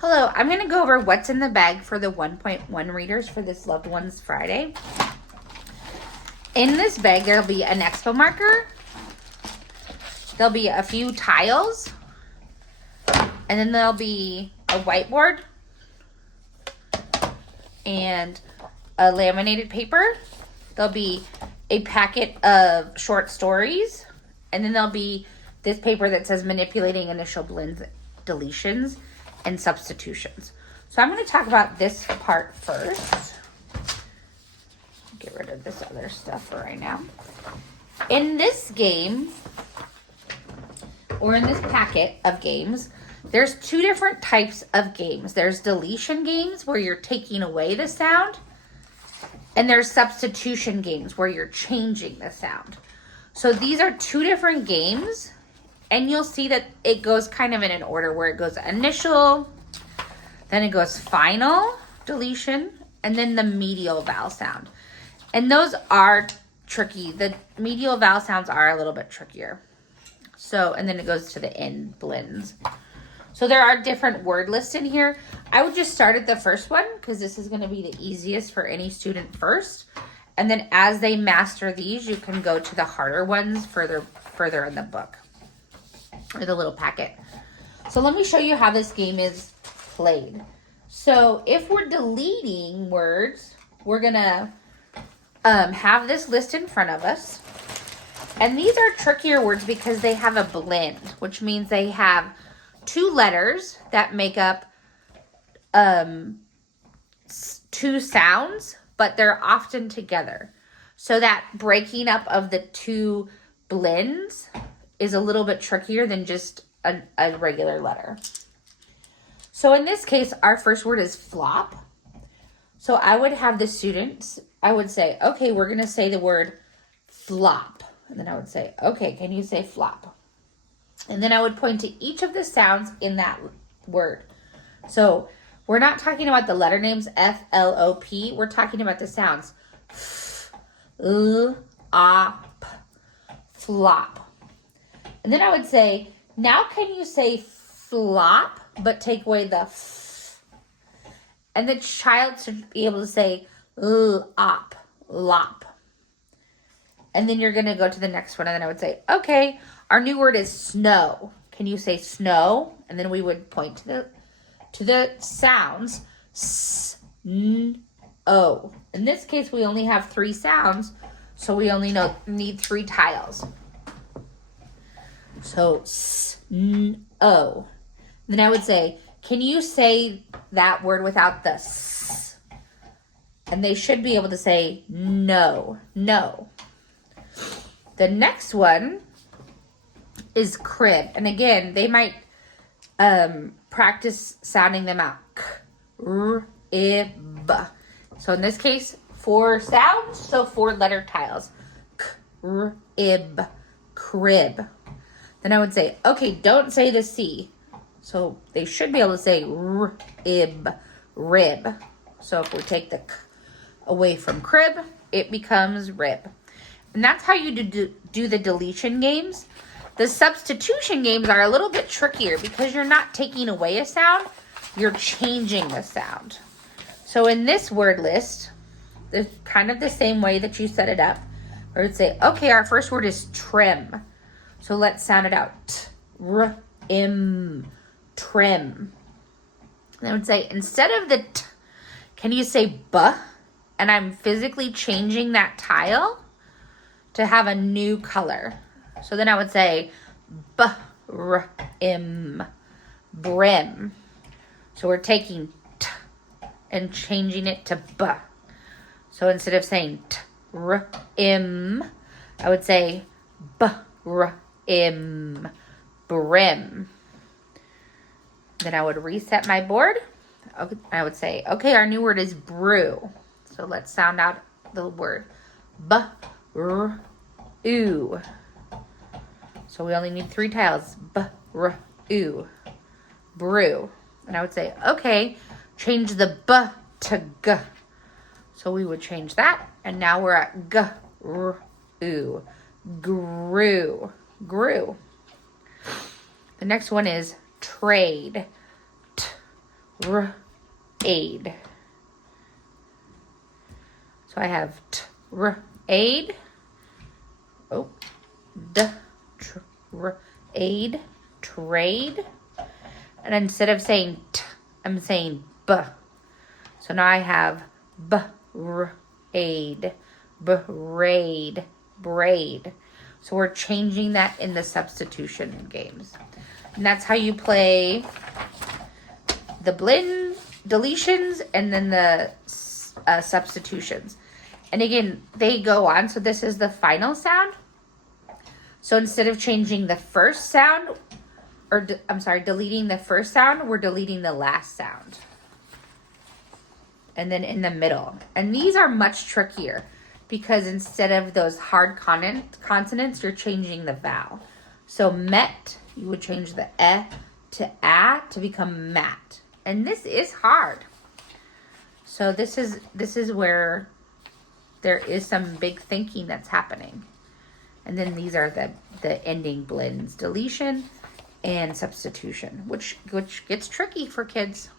Hello, I'm going to go over what's in the bag for the 1.1 readers for this Loved Ones Friday. In this bag, there'll be an expo marker, there'll be a few tiles, and then there'll be a whiteboard and a laminated paper. There'll be a packet of short stories, and then there'll be this paper that says manipulating initial blends, deletions, and substitutions. So I'm going to talk about this part first. Get rid of this other stuff for right now. In this game, or in this packet of games, there's two different types of games. There's deletion games where you're taking away the sound, and there's substitution games where you're changing the sound. So these are two different games, and you'll see that it goes kind of in an order where it goes initial, then it goes final, deletion, and then the medial vowel sound. And those are tricky. The medial vowel sounds are a little bit trickier. So, and then it goes to the end blends. So there are different word lists in here. I would just start at the first one because this is going to be the easiest for any student first. And then as they master these, you can go to the harder ones further in the book or the little packet. So let me show you how this game is played. So if we're deleting words, we're going to have this list in front of us. And these are trickier words because they have a blend, which means they have two letters that make up two sounds, but they're often together. So that breaking up of the two blends is a little bit trickier than just a regular letter. So in this case, our first word is flop. So I would have the students, I would say, okay, we're going to say the word flop. And then I would say, okay, can you say flop? And then I would point to each of the sounds in that word. So we're not talking about the letter names F-L-O-P. We're talking about the sounds f, l, op, flop. And then I would say, now can you say flop, but take away the f? And the child should be able to say l, op, lop. And then you're going to go to the next one. And then I would say, okay, our new word is snow. Can you say snow? And then we would point to the sounds s, n, o. In this case, we only have three sounds, so we only need three tiles. So s, n, o. Then I would say, can you say that word without the s? And they should be able to say no, no. The next one is crib. And again, they might practice sounding them out. Crib. So in this case, 4 sounds, so 4 letter tiles. Crib. Crib. Then I would say, okay, don't say the C. So they should be able to say rib. Rib. So if we take the k away from crib, it becomes rib. And that's how you do the deletion games. The substitution games are a little bit trickier because you're not taking away a sound, you're changing the sound. So in this word list, there's kind of the same way that you set it up. Or would say, okay, our first word is trim. So let's sound it out. Trim. Trim. And I would say, instead of the t, can you say buh? And I'm physically changing that tile to have a new color. So then I would say brim, brim. So we're taking t and changing it to b. So instead of saying trim, I would say brim, brim. Then I would reset my board. I would say, okay, our new word is brew. So let's sound out the word b-r-oo. So we only need 3 tiles. B-r-oo. Brew. And I would say, okay, change the b to g. So we would change that. And now we're at g-r-oo. Grew. Grew. The next one is trade. aid. So I have aid. Oh, aid, trade. And instead of saying t, I'm saying b. So now I have aid, braid, braid. So we're changing that in the substitution games. And that's how you play the blend, deletions, and then the substitutions. And again, they go on. So this is the final sound. So instead of changing the first sound, or I'm sorry, deleting the first sound, we're deleting the last sound. And then in the middle. And these are much trickier because instead of those hard consonants, you're changing the vowel. So met, you would change the e to a to become mat. And this is hard. So this is where there is some big thinking that's happening. And then these are the ending blends, deletion and substitution, which gets tricky for kids.